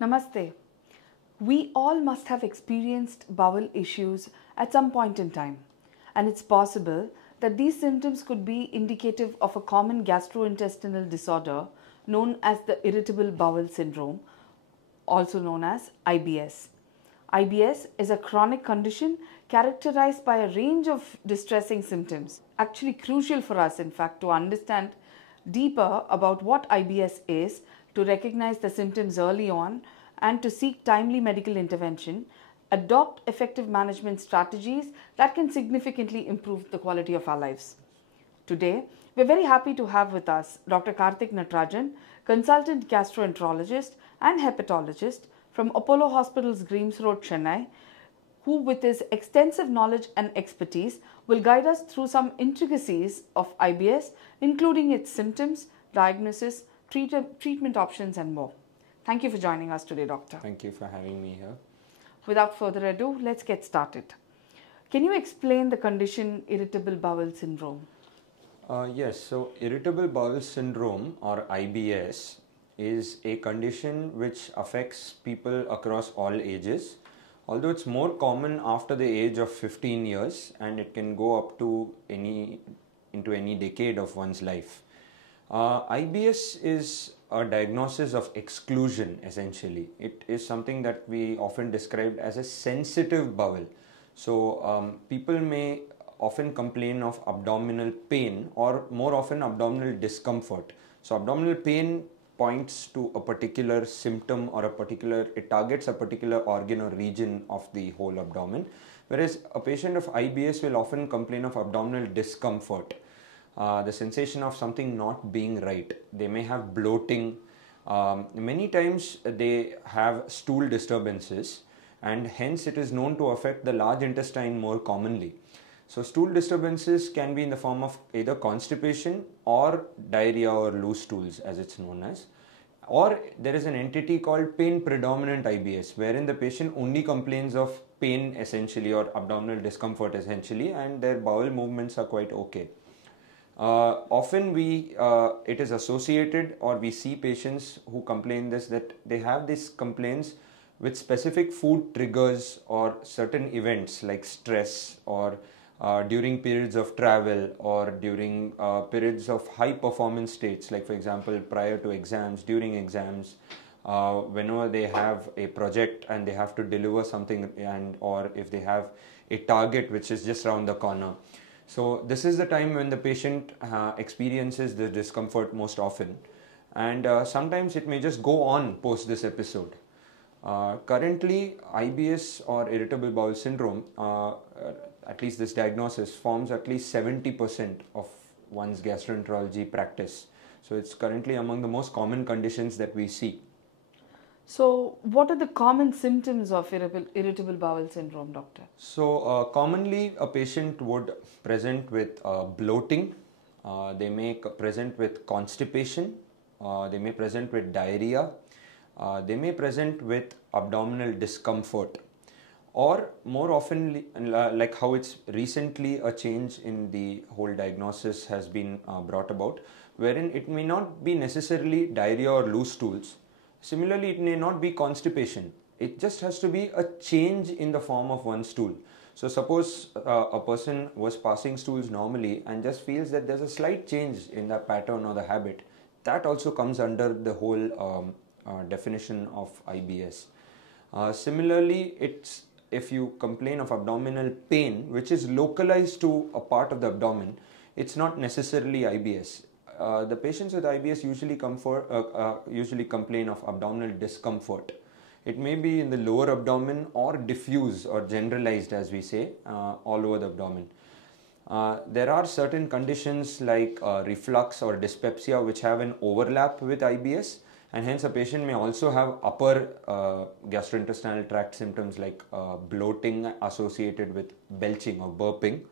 Namaste. We all must have experienced bowel issues at some point in time, and it's possible that these symptoms could be indicative of a common gastrointestinal disorder known as the irritable bowel syndrome, also known as IBS. IBS is a chronic condition characterized by a range of distressing symptoms. Actually, crucial for us, in fact, to understand deeper about what IBS is, to recognize the symptoms early on, and to seek timely medical intervention, adopt effective management strategies that can significantly improve the quality of our lives. Today, we're very happy to have with us Dr. Karthik Natarajan, consultant gastroenterologist and hepatologist from Apollo Hospitals, Greaves Road, Chennai, who with his extensive knowledge and expertise will guide us through some intricacies of IBS, including its symptoms, diagnosis, treatment options and more. Thank you for joining us today, Doctor. Thank you for having me here. Without further ado, let's get started. Can you explain the condition irritable bowel syndrome? Yes, so irritable bowel syndrome or IBS is a condition which affects people across all ages, although it's more common after the age of 15 years and it can go up to into any decade of one's life. IBS is a diagnosis of exclusion essentially. It is something that we often describe as a sensitive bowel. So people may often complain of abdominal pain or more often abdominal discomfort. So abdominal pain points to a particular symptom or it targets a particular organ or region of the whole abdomen, whereas a patient of IBS will often complain of abdominal discomfort. The sensation of something not being right. They may have bloating. Many times they have stool disturbances, and hence it is known to affect the large intestine more commonly. So stool disturbances can be in the form of either constipation or diarrhea or loose stools as it's known as. Or there is an entity called pain predominant IBS, wherein the patient only complains of pain essentially or abdominal discomfort essentially, and their bowel movements are quite okay. Often it is associated, or we see patients who complain that they have these complaints with specific food triggers or certain events like stress or during periods of travel or during periods of high performance states, like for example prior to exams, during exams, whenever they have a project and they have to deliver something, and or if they have a target which is just around the corner. So this is the time when the patient experiences the discomfort most often, and sometimes it may just go on post this episode. Currently, IBS or irritable bowel syndrome, at least this diagnosis, forms at least 70% of one's gastroenterology practice. So it's currently among the most common conditions that we see. So, what are the common symptoms of irritable bowel syndrome, doctor? So, commonly a patient would present with bloating, they may present with constipation, they may present with diarrhea, they may present with abdominal discomfort, or more often, like how it's recently a change in the whole diagnosis has been brought about, wherein it may not be necessarily diarrhea or loose stools. Similarly, it may not be constipation. It just has to be a change in the form of one stool. So suppose a person was passing stools normally and just feels that there's a slight change in the pattern or the habit. That also comes under the whole definition of IBS. Similarly, if you complain of abdominal pain, which is localized to a part of the abdomen, it's not necessarily IBS. The patients with IBS usually complain of abdominal discomfort. It may be in the lower abdomen or diffuse or generalized, as we say, all over the abdomen. There are certain conditions like reflux or dyspepsia which have an overlap with IBS, and hence a patient may also have upper gastrointestinal tract symptoms like bloating associated with belching or burping,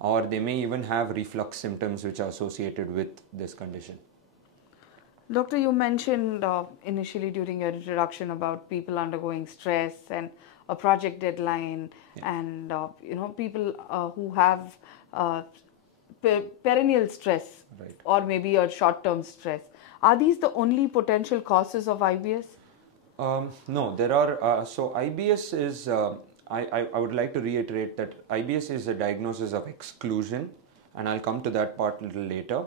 or they may even have reflux symptoms which are associated with this condition. Doctor, you mentioned initially during your introduction about people undergoing stress and a project deadline, and people who have perennial stress, Right. or maybe a short-term stress. Are these the only potential causes of IBS? No, there are. So IBS is. I would like to reiterate that IBS is a diagnosis of exclusion, and I'll come to that part a little later.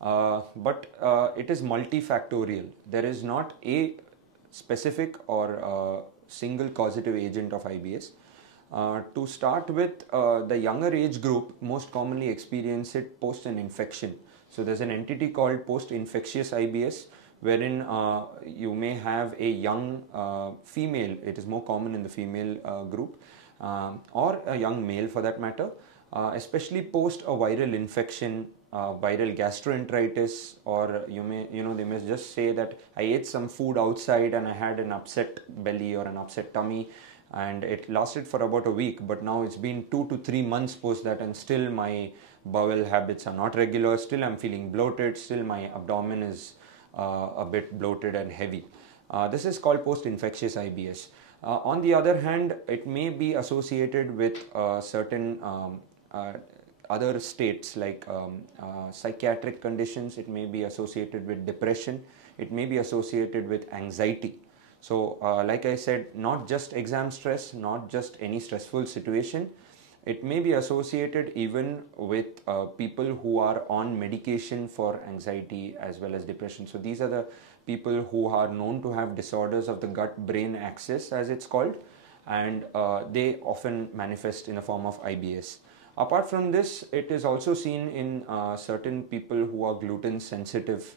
But it is multifactorial. There is not a specific or single causative agent of IBS. To start with, the younger age group most commonly experience it post an infection. So there's an entity called post-infectious IBS, wherein you may have a young female, it is more common in the female group, or a young male for that matter, especially post a viral infection, viral gastroenteritis, or they may just say that I ate some food outside and I had an upset belly or an upset tummy, and it lasted for about a week, but now it's been 2 to 3 months post that, and still my bowel habits are not regular, still I'm feeling bloated, still my abdomen is a bit bloated and heavy. This is called post-infectious IBS. On the other hand, it may be associated with certain other states like psychiatric conditions. It may be associated with depression. It may be associated with anxiety. So like I said, not just exam stress, not just any stressful situation. It may be associated even with people who are on medication for anxiety as well as depression. So these are the people who are known to have disorders of the gut-brain axis, as it's called, and they often manifest in a form of IBS. Apart from this, it is also seen in certain people who are gluten sensitive,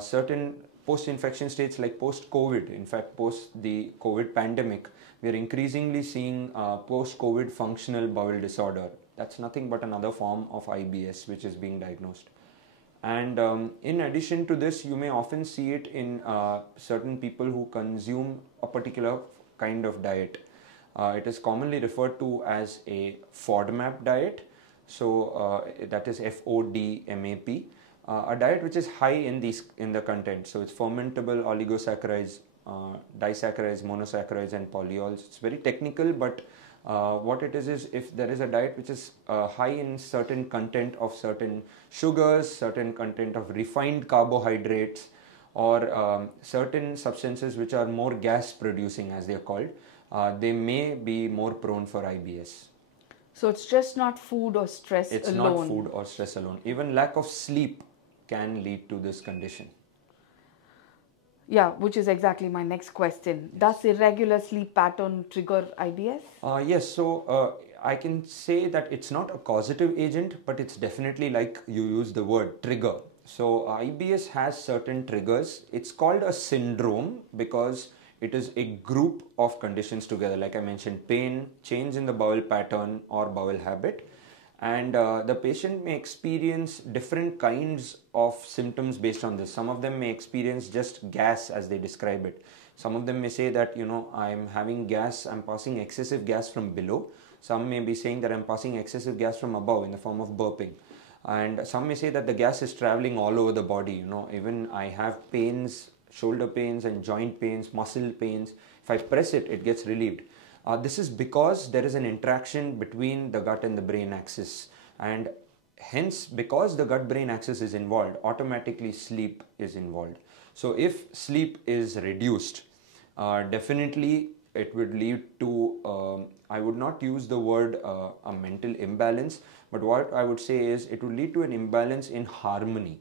certain post-infection states like post-COVID. In fact, post the COVID pandemic, we are increasingly seeing post-COVID functional bowel disorder. That's nothing but another form of IBS which is being diagnosed. And in addition to this, you may often see it in certain people who consume a particular kind of diet. It is commonly referred to as a FODMAP diet. So that is FODMAP. A diet which is high in the content. So it's fermentable oligosaccharides, disaccharides, monosaccharides, and polyols. It's very technical, but what it is if there is a diet which is high in certain content of certain sugars, certain content of refined carbohydrates, or certain substances which are more gas producing, as they are called, they may be more prone for IBS. So it's just not food or stress alone. It's not food or stress alone. Even lack of sleep can lead to this condition. Yeah, which is exactly my next question. Does irregular sleep pattern trigger IBS? Yes, so I can say that it's not a causative agent, but it's definitely, like you use the word, trigger. So IBS has certain triggers. It's called a syndrome because it is a group of conditions together. Like I mentioned, pain, change in the bowel pattern or bowel habit. And the patient may experience different kinds of symptoms based on this. Some of them may experience just gas, as they describe it. Some of them may say that, I'm having gas, I'm passing excessive gas from below. Some may be saying that I'm passing excessive gas from above in the form of burping. And some may say that the gas is traveling all over the body. Even I have pains, shoulder pains and joint pains, muscle pains. If I press it, it gets relieved. This is because there is an interaction between the gut and the brain axis, and hence, because the gut-brain axis is involved, automatically sleep is involved. So if sleep is reduced, definitely it would lead to, I would not use the word a mental imbalance, but what I would say is it would lead to an imbalance in harmony.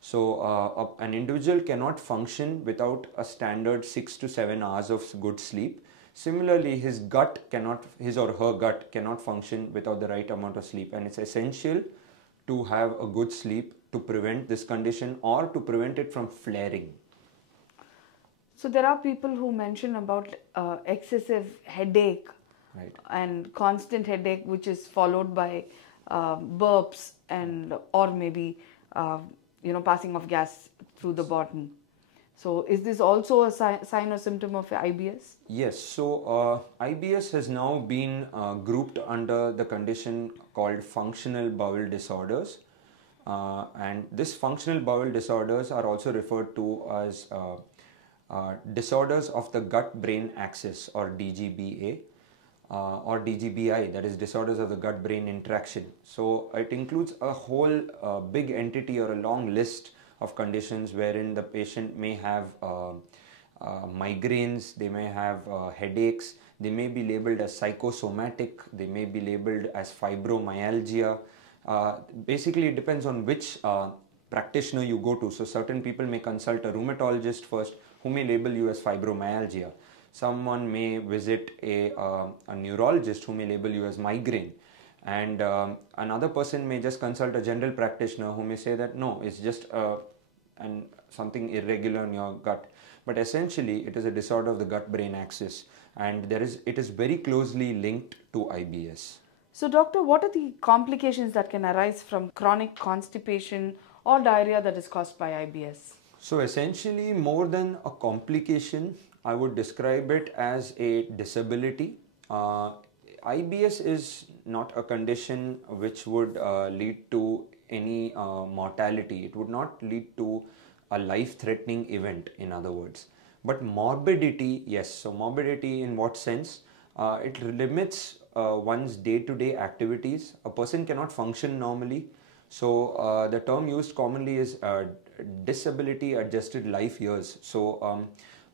So an individual cannot function without a standard 6 to 7 hours of good sleep. Similarly, his or her gut cannot function without the right amount of sleep, and it's essential to have a good sleep to prevent this condition or to prevent it from flaring. So there are people who mention about excessive headache, right, and constant headache, which is followed by burps and or maybe passing of gas through the bottom. So is this also a sign or symptom of IBS? Yes. So IBS has now been grouped under the condition called functional bowel disorders. And this functional bowel disorders are also referred to as disorders of the gut-brain axis, or DGBA, or DGBI, that is disorders of the gut-brain interaction. So it includes a whole big entity or a long list of conditions wherein the patient may have migraines, they may have headaches, they may be labeled as psychosomatic, they may be labeled as fibromyalgia. Basically, it depends on which practitioner you go to. So, certain people may consult a rheumatologist first, who may label you as fibromyalgia. Someone may visit a neurologist who may label you as migraine. And another person may just consult a general practitioner who may say that no, it's just something irregular in your gut. But essentially, it is a disorder of the gut-brain axis, and it is very closely linked to IBS. So, doctor, what are the complications that can arise from chronic constipation or diarrhea that is caused by IBS? So, essentially, more than a complication, I would describe it as a disability. IBS is not a condition which would lead to any mortality. It would not lead to a life-threatening event, in other words. But morbidity, yes. So morbidity in what sense? It limits one's day-to-day activities. A person cannot function normally. So the term used commonly is disability-adjusted life years. So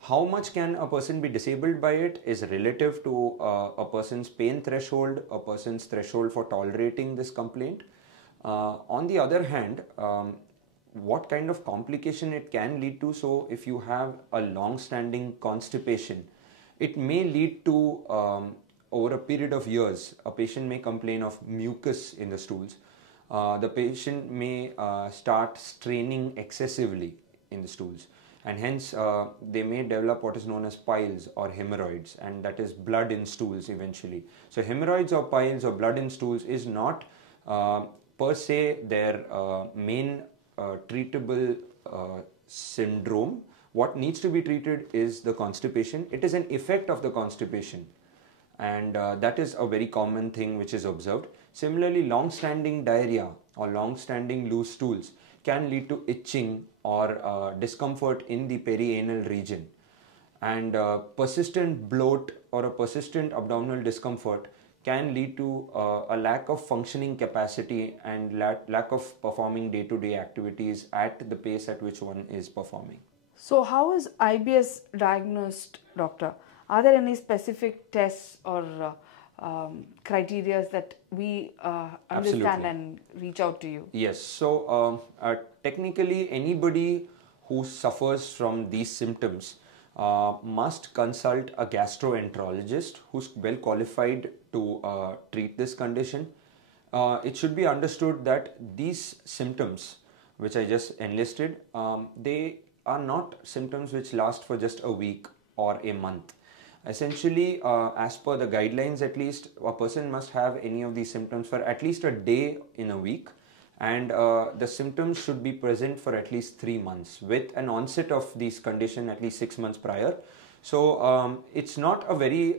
how much can a person be disabled by it is relative to a person's pain threshold, a person's threshold for tolerating this complaint. On the other hand, what kind of complication it can lead to? So if you have a long-standing constipation, it may lead to over a period of years, a patient may complain of mucus in the stools. The patient may start straining excessively in the stools, and hence they may develop what is known as piles or hemorrhoids, and that is blood in stools eventually. So hemorrhoids or piles or blood in stools is not per se their main treatable syndrome. What needs to be treated is the constipation. It is an effect of the constipation, and that is a very common thing which is observed. Similarly, long-standing diarrhea or long-standing loose stools can lead to itching or discomfort in the perianal region, and persistent bloat or a persistent abdominal discomfort can lead to a lack of functioning capacity and lack of performing day-to-day activities at the pace at which one is performing. So how is IBS diagnosed, doctor? Are there any specific tests or criteria that we understand Absolutely. and reach out to you? Yes, so technically anybody who suffers from these symptoms must consult a gastroenterologist who's well qualified to treat this condition. It should be understood that these symptoms, which I just enlisted, they are not symptoms which last for just a week or a month. Essentially, as per the guidelines at least, a person must have any of these symptoms for at least a day in a week, and the symptoms should be present for at least 3 months with an onset of these condition at least 6 months prior. So it's not a very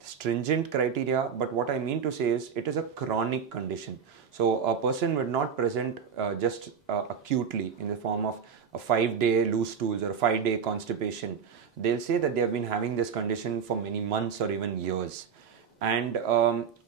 stringent criteria, but what I mean to say is it is a chronic condition. So a person would not present just acutely in the form of a 5-day loose stools or a 5-day constipation. They'll say that they have been having this condition for many months or even years. And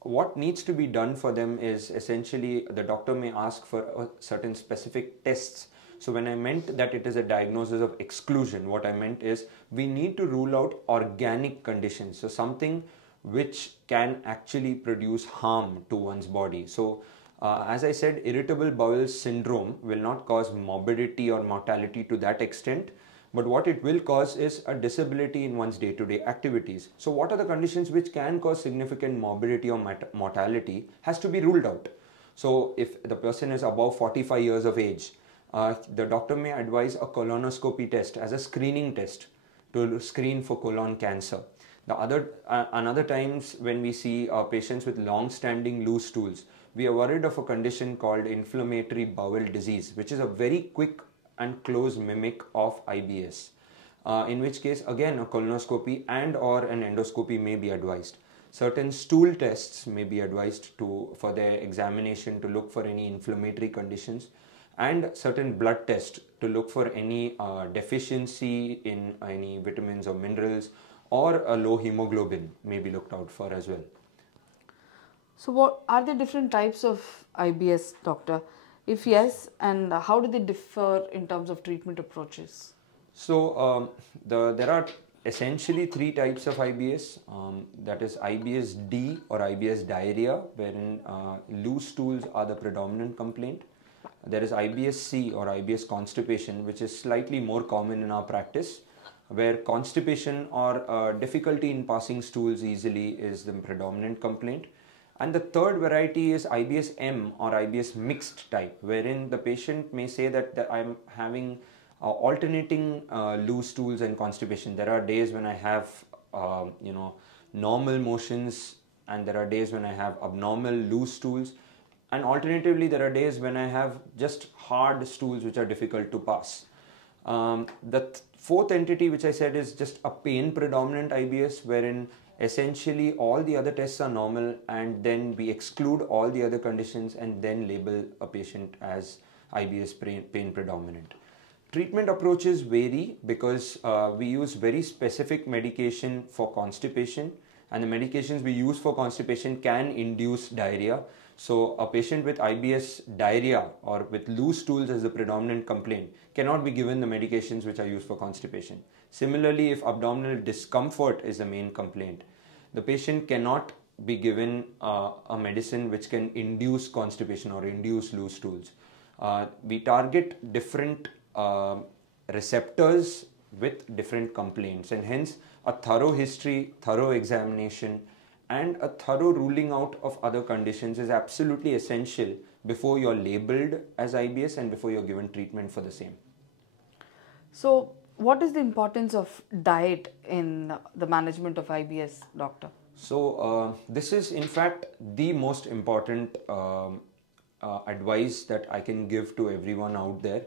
what needs to be done for them is essentially the doctor may ask for certain specific tests. So when I meant that it is a diagnosis of exclusion, what I meant is we need to rule out organic conditions. So something which can actually produce harm to one's body. So as I said, irritable bowel syndrome will not cause morbidity or mortality to that extent. But what it will cause is a disability in one's day-to-day activities. So what are the conditions which can cause significant morbidity or mortality has to be ruled out. So if the person is above 45 years of age, the doctor may advise a colonoscopy test as a screening test to screen for colon cancer. Another times when we see patients with long-standing loose stools, we are worried of a condition called inflammatory bowel disease, which is a very quick and close mimic of IBS, in which case again a colonoscopy and or an endoscopy may be advised. Certain stool tests may be advised for their examination to look for any inflammatory conditions, and certain blood tests to look for any deficiency in any vitamins or minerals, or a low hemoglobin may be looked out for as well. So what are there different types of IBS, doctor? If yes, and how do they differ in terms of treatment approaches? There are essentially three types of IBS. That is IBS-D or IBS diarrhea, wherein loose stools are the predominant complaint. There is IBS-C or IBS constipation, which is slightly more common in our practice, where constipation or difficulty in passing stools easily is the predominant complaint. And the third variety is IBS-M or IBS mixed type, wherein the patient may say that I'm having alternating loose stools and constipation. There are days when I have normal motions, and there are days when I have abnormal loose stools, and alternatively there are days when I have just hard stools which are difficult to pass. The fourth entity which I said is just a pain predominant IBS, wherein essentially all the other tests are normal, and then we exclude all the other conditions and then label a patient as IBS pain predominant. Treatment approaches vary because we use very specific medication for constipation, and the medications we use for constipation can induce diarrhea. So a patient with IBS diarrhea or with loose stools as the predominant complaint cannot be given the medications which are used for constipation. Similarly, if abdominal discomfort is the main complaint, the patient cannot be given a medicine which can induce constipation or induce loose stools. We target different receptors with different complaints, and hence a thorough history, thorough examination, and a thorough ruling out of other conditions is absolutely essential before you're labeled as IBS and before you're given treatment for the same. So, what is the importance of diet in the management of IBS, doctor? So, this is in fact the most important advice that I can give to everyone out there.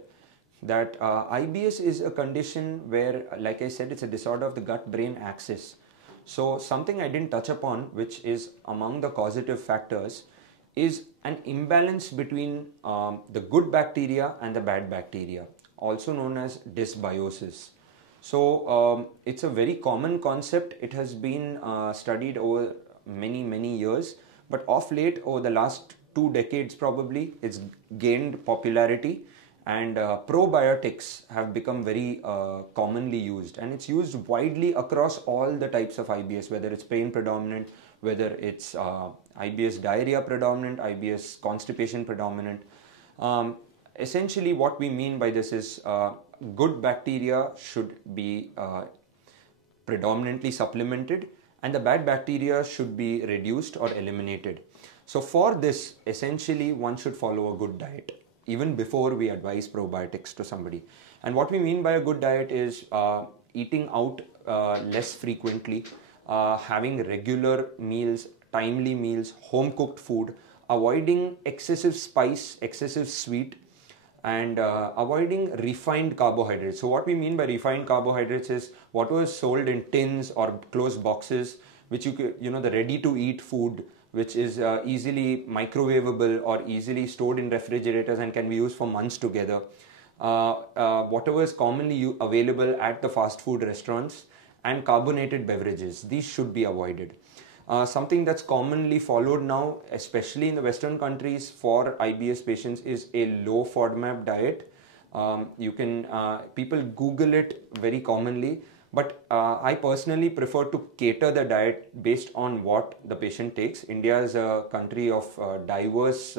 That IBS is a condition where, like I said, it's a disorder of the gut-brain axis. So something I didn't touch upon, which is among the causative factors, is an imbalance between the good bacteria and the bad bacteria, also known as dysbiosis. So it's a very common concept. It has been studied over many years, but of late, over the last 2 decades probably, it's gained popularity. And probiotics have become very commonly used, and it's used widely across all the types of IBS, whether it's pain predominant, whether it's IBS diarrhea predominant, IBS constipation predominant. Essentially what we mean by this is good bacteria should be predominantly supplemented, and the bad bacteria should be reduced or eliminated. So for this, essentially one should follow a good diet even before we advise probiotics to somebody. And what we mean by a good diet is eating out less frequently, having regular meals, timely meals, home cooked food, avoiding excessive spice, excessive sweet, and avoiding refined carbohydrates. So what we mean by refined carbohydrates is what was sold in tins or closed boxes, which the ready to eat food, which is easily microwavable or easily stored in refrigerators and can be used for months together. Whatever is commonly available at the fast food restaurants, and carbonated beverages, these should be avoided. Something that's commonly followed now, especially in the Western countries for IBS patients, is a low FODMAP diet. People Google it very commonly. But I personally prefer to cater the diet based on what the patient takes. India is a country of diverse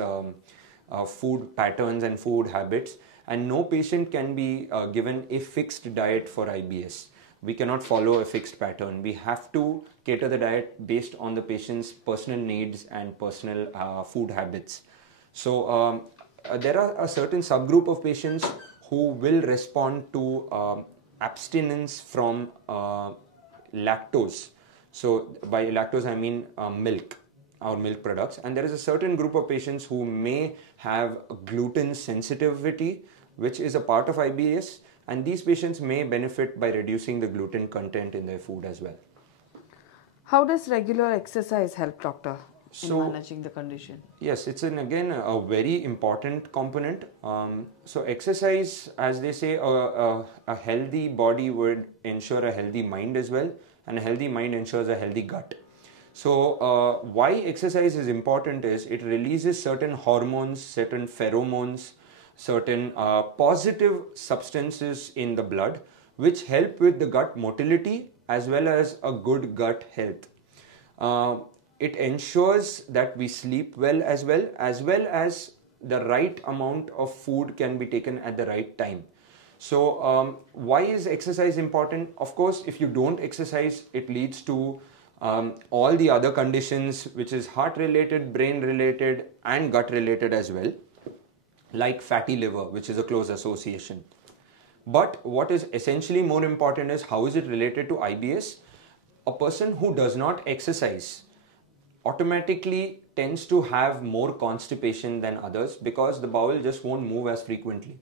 food patterns and food habits, and no patient can be given a fixed diet for IBS. We cannot follow a fixed pattern. We have to cater the diet based on the patient's personal needs and personal food habits. So there are a certain subgroup of patients who will respond to abstinence from lactose. So by lactose I mean milk or milk products, and there is a certain group of patients who may have gluten sensitivity, which is a part of IBS, and these patients may benefit by reducing the gluten content in their food as well. How does regular exercise help, doctor, in managing the condition? Yes, it's again a very important component. So exercise, as they say, a healthy body would ensure a healthy mind as well, and a healthy mind ensures a healthy gut. So why exercise is important is it releases certain hormones, certain pheromones, certain positive substances in the blood, which help with the gut motility as well as a good gut health. It ensures that we sleep well, as well as the right amount of food can be taken at the right time. So why is exercise important? Of course, if you don't exercise, it leads to all the other conditions, which is heart related, brain related, and gut related as well, like fatty liver, which is a close association. But what is essentially more important is how is it related to IBS? A person who does not exercise automatically tends to have more constipation than others because the bowel just won't move as frequently.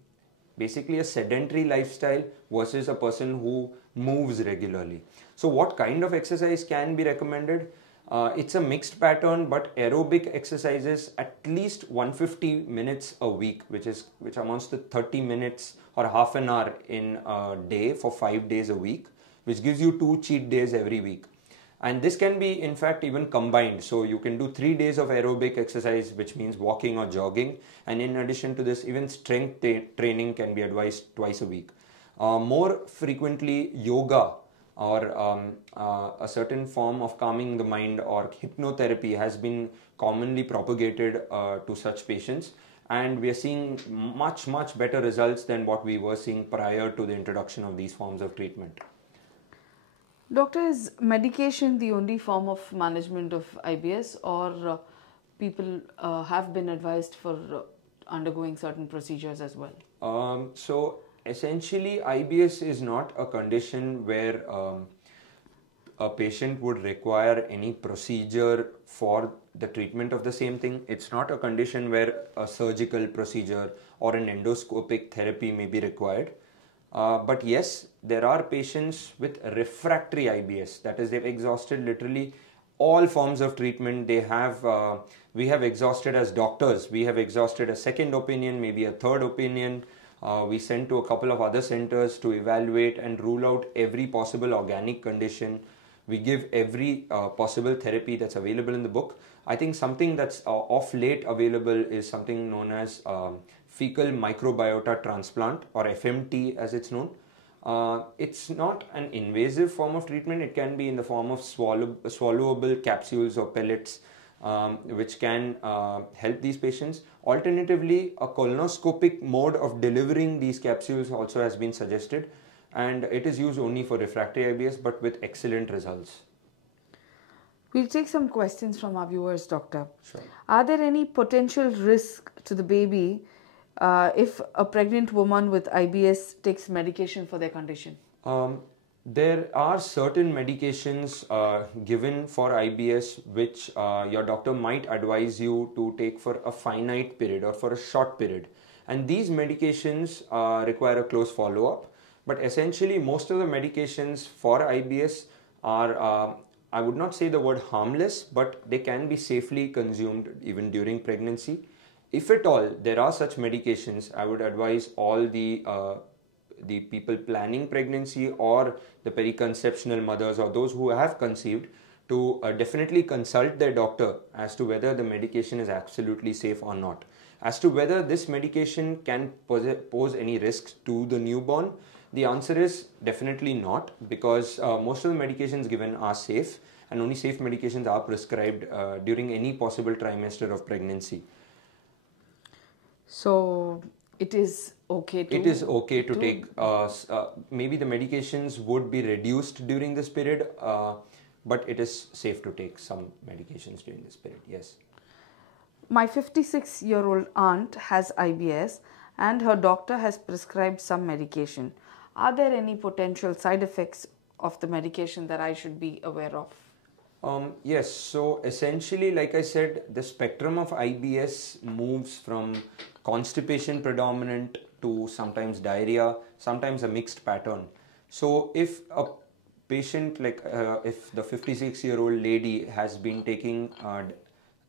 Basically a sedentary lifestyle versus a person who moves regularly. So what kind of exercise can be recommended? It's a mixed pattern, but aerobic exercises at least 150 minutes a week, which amounts to 30 minutes or half an hour in a day for 5 days a week, which gives you 2 cheat days every week. And this can be in fact even combined. So you can do 3 days of aerobic exercise, which means walking or jogging. And in addition to this, even strength training can be advised twice a week. More frequently, yoga or a certain form of calming the mind or hypnotherapy has been commonly propagated to such patients. And we are seeing much better results than what we were seeing prior to the introduction of these forms of treatment. Doctor, is medication the only form of management of IBS, or people have been advised for undergoing certain procedures as well? So essentially, IBS is not a condition where a patient would require any procedure for the treatment of the same thing. It's not a condition where a surgical procedure or an endoscopic therapy may be required. But yes, there are patients with refractory IBS. That is, they've exhausted literally all forms of treatment. We have exhausted as doctors. We have exhausted a second opinion, maybe a third opinion. We sent to a couple of other centers to evaluate and rule out every possible organic condition. We give every possible therapy that's available in the book. I think something that's of late available is something known as fecal microbiota transplant, or FMT as it's known. It's not an invasive form of treatment. It can be in the form of swallowable capsules or pellets, which can help these patients. Alternatively, a colonoscopic mode of delivering these capsules also has been suggested, and it is used only for refractory IBS, but with excellent results. We'll take some questions from our viewers, Doctor. Sure. Are there any potential risk to the baby if a pregnant woman with IBS takes medication for their condition? There are certain medications given for IBS which your doctor might advise you to take for a finite period or for a short period. And these medications require a close follow-up. But essentially, most of the medications for IBS are, I would not say the word harmless, but they can be safely consumed even during pregnancy. If at all there are such medications, I would advise all the people planning pregnancy or the periconceptional mothers or those who have conceived to definitely consult their doctor as to whether the medication is absolutely safe or not. As to whether this medication can pose any risks to the newborn, the answer is definitely not, because most of the medications given are safe, and only safe medications are prescribed during any possible trimester of pregnancy. So it is okay to... It is okay to take, maybe the medications would be reduced during this period, but it is safe to take some medications during this period, yes. My 56-year-old aunt has IBS and her doctor has prescribed some medication. Are there any potential side effects of the medication that I should be aware of? Yes, so essentially, like I said, the spectrum of IBS moves from constipation predominant to sometimes diarrhea, sometimes a mixed pattern. So if a patient, like if the 56-year-old lady has been taking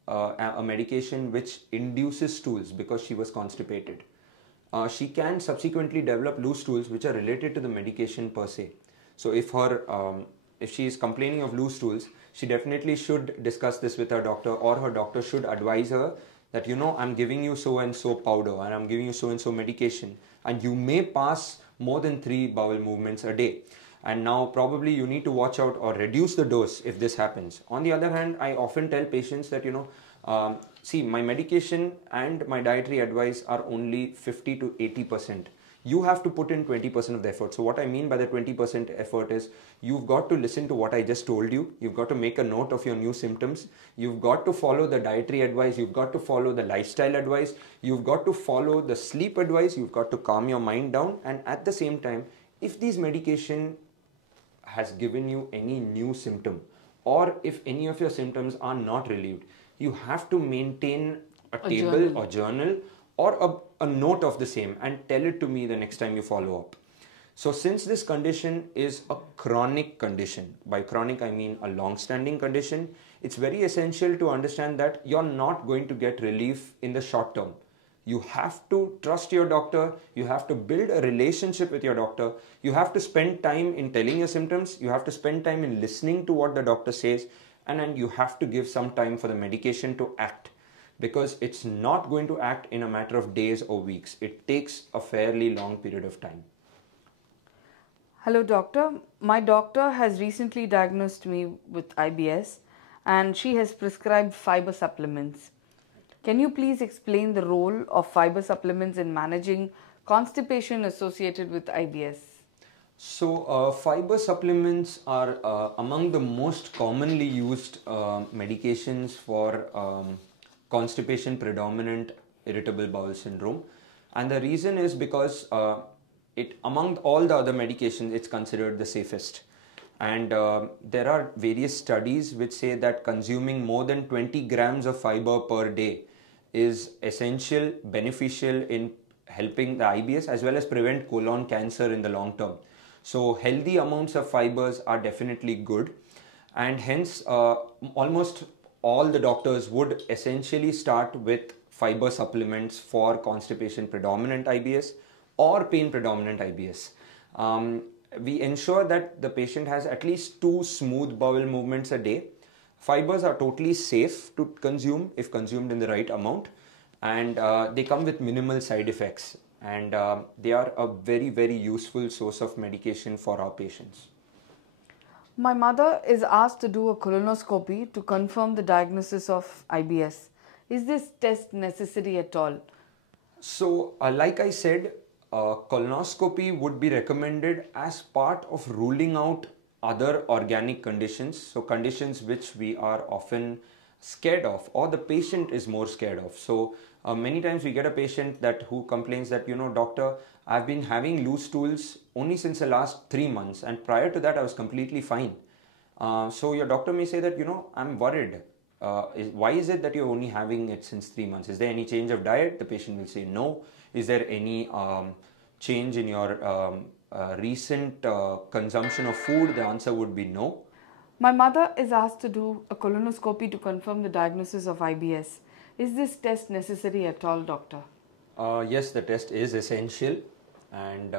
a medication which induces stools because she was constipated, she can subsequently develop loose stools which are related to the medication per se. So if she is complaining of loose stools, she definitely should discuss this with her doctor, or her doctor should advise her that, you know, I'm giving you so and so powder and I'm giving you so and so medication, and you may pass more than 3 bowel movements a day. And now probably you need to watch out or reduce the dose if this happens. On the other hand, I often tell patients that, see, my medication and my dietary advice are only 50 to 80%. You have to put in 20% of the effort. So what I mean by the 20% effort is you've got to listen to what I just told you. You've got to make a note of your new symptoms. You've got to follow the dietary advice. You've got to follow the lifestyle advice. You've got to follow the sleep advice. You've got to calm your mind down. And at the same time, if these medication has given you any new symptom, or if any of your symptoms are not relieved, you have to maintain a table or journal or a note of the same and tell it to me the next time you follow up. So since this condition is a chronic condition, by chronic I mean a long-standing condition, it's very essential to understand that you're not going to get relief in the short term. You have to trust your doctor, you have to build a relationship with your doctor, you have to spend time in telling your symptoms, you have to spend time in listening to what the doctor says, and then you have to give some time for the medication to act. Because it's not going to act in a matter of days or weeks. It takes a fairly long period of time. Hello doctor, my doctor has recently diagnosed me with IBS and she has prescribed fiber supplements. Can you please explain the role of fiber supplements in managing constipation associated with IBS? So fiber supplements are among the most commonly used medications for constipation predominant irritable bowel syndrome, and the reason is because among all the other medications it's considered the safest, and there are various studies which say that consuming more than 20 grams of fiber per day is essential, beneficial in helping the IBS as well as prevent colon cancer in the long term. So healthy amounts of fibers are definitely good, and hence almost all the doctors would essentially start with fiber supplements for constipation predominant IBS or pain predominant IBS. We ensure that the patient has at least 2 smooth bowel movements a day. Fibers are totally safe to consume if consumed in the right amount, and they come with minimal side effects, and they are a very, very useful source of medication for our patients. My mother is asked to do a colonoscopy to confirm the diagnosis of IBS. Is this test necessary at all? So, like I said, colonoscopy would be recommended as part of ruling out other organic conditions. So, conditions which we are often scared of or the patient is more scared of. So, many times we get a patient who complains that, doctor, I've been having loose stools only since the last 3 months, and prior to that I was completely fine. So your doctor may say that, I'm worried. Why is it that you're only having it since 3 months? Is there any change of diet? The patient will say no. Is there any change in your recent consumption of food? The answer would be no. My mother is asked to do a colonoscopy to confirm the diagnosis of IBS. Is this test necessary at all, doctor? Yes, the test is essential, and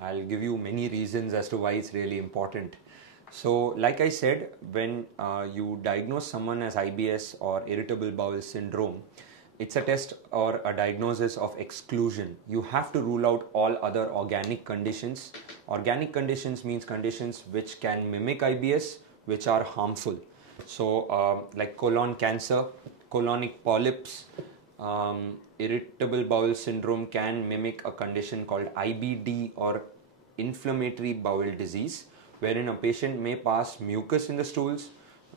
I'll give you many reasons as to why it's really important. So, like I said, when you diagnose someone as IBS or irritable bowel syndrome, it's a test or a diagnosis of exclusion. You have to rule out all other organic conditions. Organic conditions means conditions which can mimic IBS, which are harmful. So, like colon cancer, colonic polyps, irritable bowel syndrome can mimic a condition called IBD or inflammatory bowel disease, wherein a patient may pass mucus in the stools,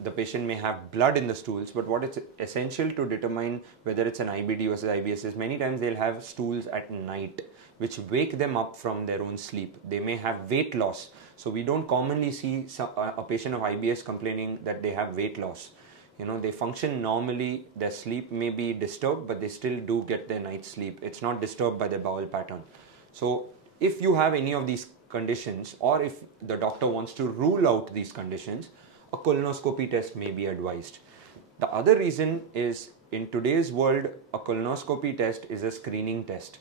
the patient may have blood in the stools, but what is essential to determine whether it's an IBD versus IBS is many times they'll have stools at night which wake them up from their own sleep. They may have weight loss. So we don't commonly see a patient of IBS complaining that they have weight loss. They function normally, their sleep may be disturbed, but they still do get their night's sleep. It's not disturbed by their bowel pattern. So if you have any of these conditions, or if the doctor wants to rule out these conditions, a colonoscopy test may be advised. The other reason is, in today's world, a colonoscopy test is a screening test.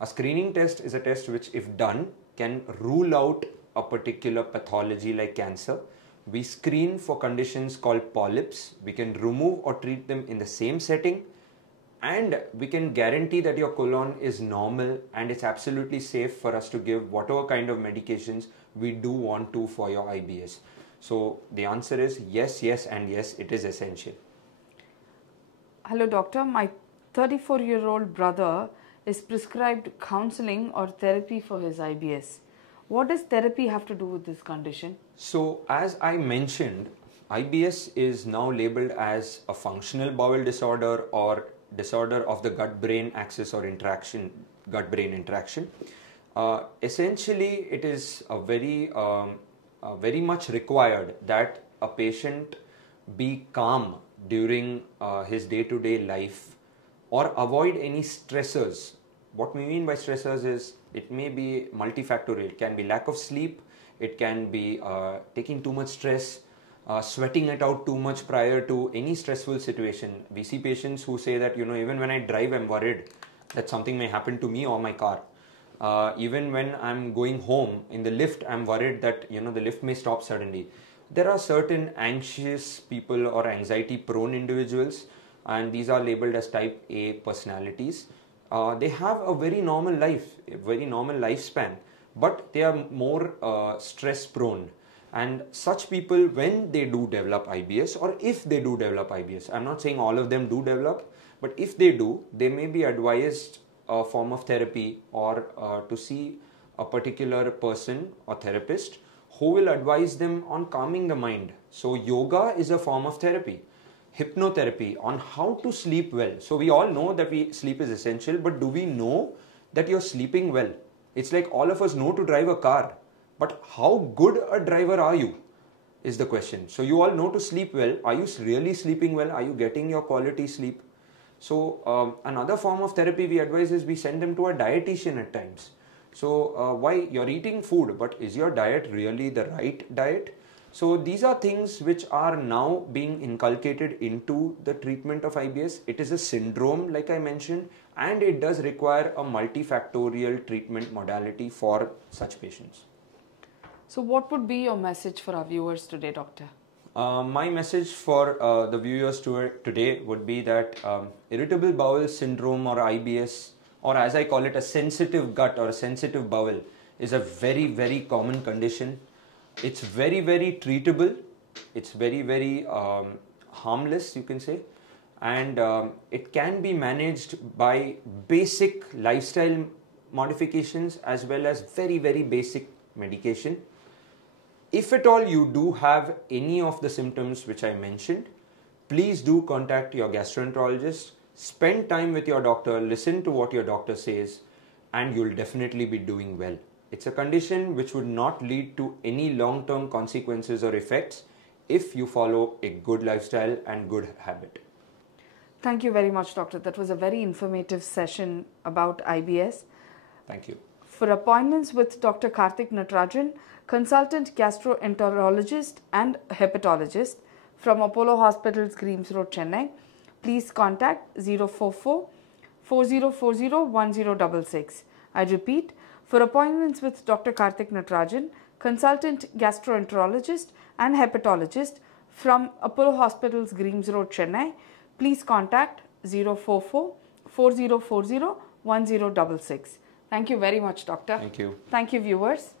A screening test is a test which, if done, can rule out a particular pathology like cancer. We screen for conditions called polyps. We can remove or treat them in the same setting, and we can guarantee that your colon is normal and it's absolutely safe for us to give whatever kind of medications we do want to for your IBS. So the answer is yes, yes, and yes, it is essential. Hello doctor, my 34-year-old brother is prescribed counseling or therapy for his IBS. What does therapy have to do with this condition? So as I mentioned, IBS is now labeled as a functional bowel disorder or disorder of the gut-brain axis or interaction, gut-brain interaction. Essentially, it is very much required that a patient be calm during his day-to-day life or avoid any stressors. What we mean by stressors is it may be multifactorial. It can be lack of sleep, it can be taking too much stress, sweating it out too much prior to any stressful situation. We see patients who say that, even when I drive, I'm worried that something may happen to me or my car. Even when I'm going home in the lift, I'm worried that, the lift may stop suddenly. There are certain anxious people or anxiety prone individuals, and these are labeled as type A personalities. They have a very normal life, a very normal lifespan, but they are more stress prone. And such people, when they do develop IBS, or if they do develop IBS, I'm not saying all of them do develop, but if they do, they may be advised a form of therapy or to see a particular person or therapist who will advise them on calming the mind. So yoga is a form of therapy. Hypnotherapy on how to sleep well. So we all know that sleep is essential, but do we know that you're sleeping well? It's like all of us know to drive a car, but how good a driver are you is the question. So you all know to sleep well. Are you really sleeping well? Are you getting your quality sleep? So another form of therapy we advise is we send them to a dietitian at times. So why you're eating food, but is your diet really the right diet? So these are things which are now being inculcated into the treatment of IBS. It is a syndrome, like I mentioned, and it does require a multifactorial treatment modality for such patients. So what would be your message for our viewers today, doctor? My message for the viewers today would be that irritable bowel syndrome or IBS, or as I call it, a sensitive gut or a sensitive bowel, is a very, very common condition. It's very, very treatable. It's very, very harmless, you can say. And it can be managed by basic lifestyle modifications as well as very, very basic medication. If at all you do have any of the symptoms which I mentioned, please do contact your gastroenterologist, spend time with your doctor, listen to what your doctor says, and you'll definitely be doing well. It's a condition which would not lead to any long-term consequences or effects if you follow a good lifestyle and good habit. Thank you very much, doctor. That was a very informative session about IBS. Thank you. For appointments with Dr. Karthik Natarajan, consultant gastroenterologist and hepatologist from Apollo Hospitals, Greaves Road, Chennai, please contact 044 4040 1066. I repeat, for appointments with Dr. Karthik Natarajan, consultant gastroenterologist and hepatologist from Apollo Hospitals, Greaves Road, Chennai, please contact 044 4040 1066. Thank you very much, doctor. Thank you. Thank you, viewers.